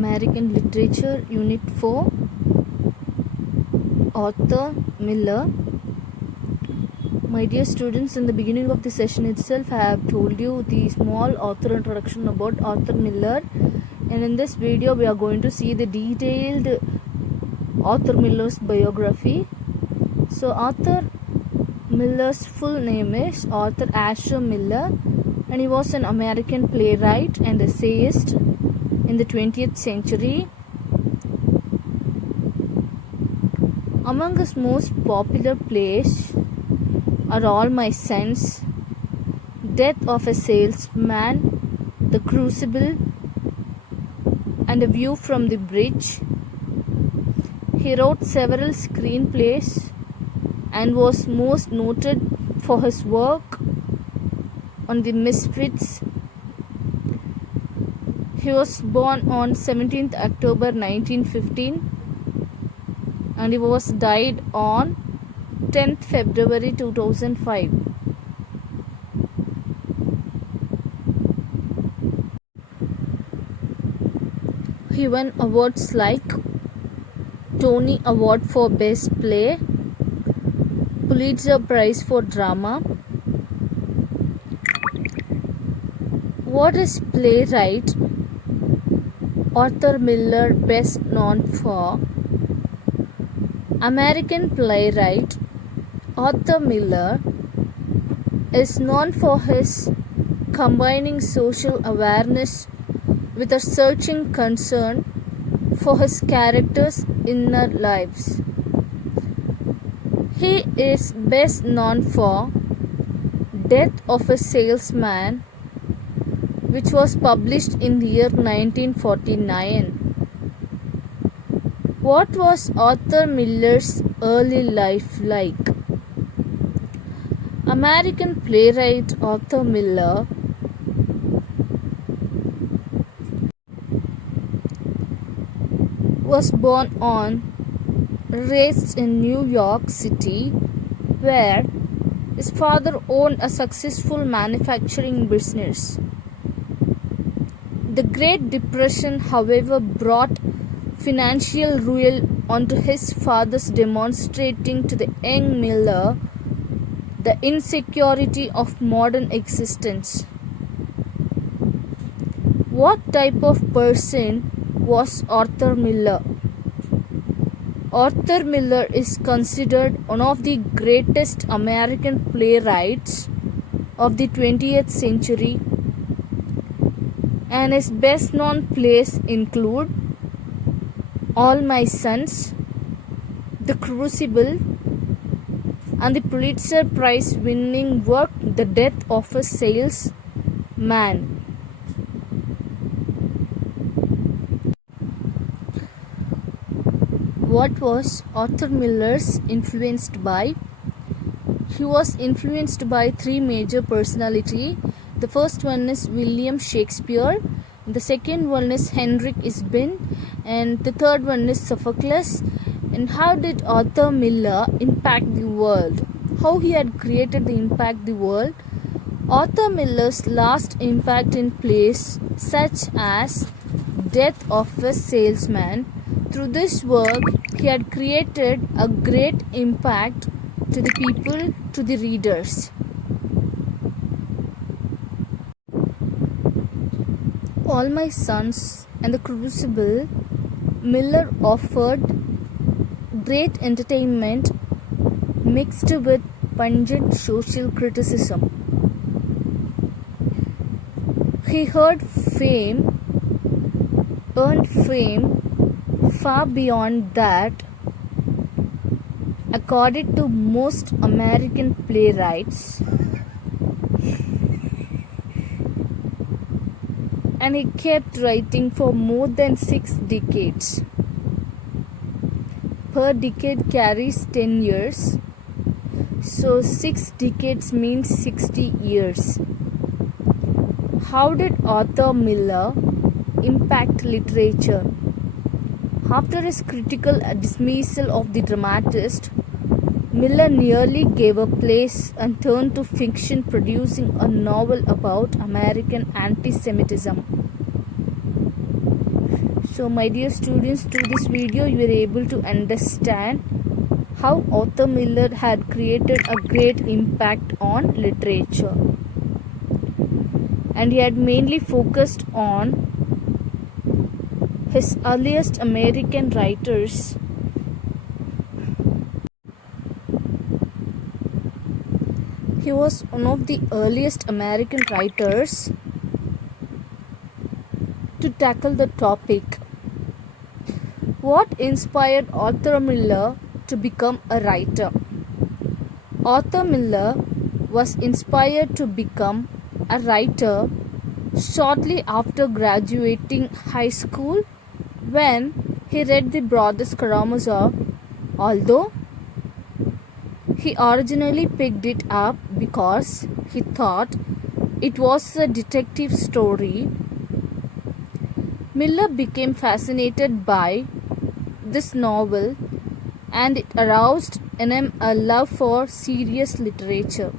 American Literature, Unit 4, Arthur Miller. My dear students, in the beginning of the session itself, I have told you the small author introduction about Arthur Miller, and in this video we are going to see the detailed Arthur Miller's biography. So Arthur Miller's full name is Arthur Asher Miller, and he was an American playwright and essayist in the 20th century. Among his most popular plays are All My Sons, Death of a Salesman, The Crucible, and A View from the Bridge. He wrote several screenplays and was most noted for his work on The Misfits. He was born on 17th October 1915 and he was died on 10th February 2005. He won awards like Tony Award for Best Play, Pulitzer Prize for Drama. What is playwright Arthur Miller best known for? American playwright Arthur Miller is known for his combining social awareness with a searching concern for his characters' inner lives. He is best known for Death of a Salesman, which was published in the year 1949. What was Arthur Miller's early life like? American playwright Arthur Miller was born raised in New York City, where his father owned a successful manufacturing business. The Great Depression, however, brought financial ruin onto his father's, demonstrating to the young Miller the insecurity of modern existence. What type of person was Arthur Miller? Arthur Miller is considered one of the greatest American playwrights of the 20th century, and his best known plays include All My Sons, The Crucible, and the Pulitzer Prize winning work The Death of a Salesman. What was Arthur Miller's influenced by? He was influenced by three major personalities. The first one is William Shakespeare, the second one is Henrik Ibsen, and the third one is Sophocles. And how did Arthur Miller impact the world? How he had created the impact the world? Arthur Miller's last impact in plays such as Death of a Salesman. Through this work, he had created a great impact to the people, to the readers. All My Sons and The Crucible, Miller offered great entertainment mixed with pungent social criticism. He earned fame far beyond that, according to most American playwrights, and he kept writing for more than 6 decades. Per decade carries 10 years, so 6 decades means 60 years. How did Arthur Miller impact literature? After his critical dismissal of the dramatist, Miller nearly gave up place and turned to fiction, producing a novel about American anti-Semitism. So my dear students, through this video you were able to understand how Arthur Miller had created a great impact on literature, and he had mainly focused on his earliest American writers. He was one of the earliest American writers to tackle the topic. What inspired Arthur Miller to become a writer? Arthur Miller was inspired to become a writer shortly after graduating high school when he read the Brothers Karamazov, although he originally picked it up because he thought it was a detective story. Miller became fascinated by this novel, and it aroused in him a love for serious literature.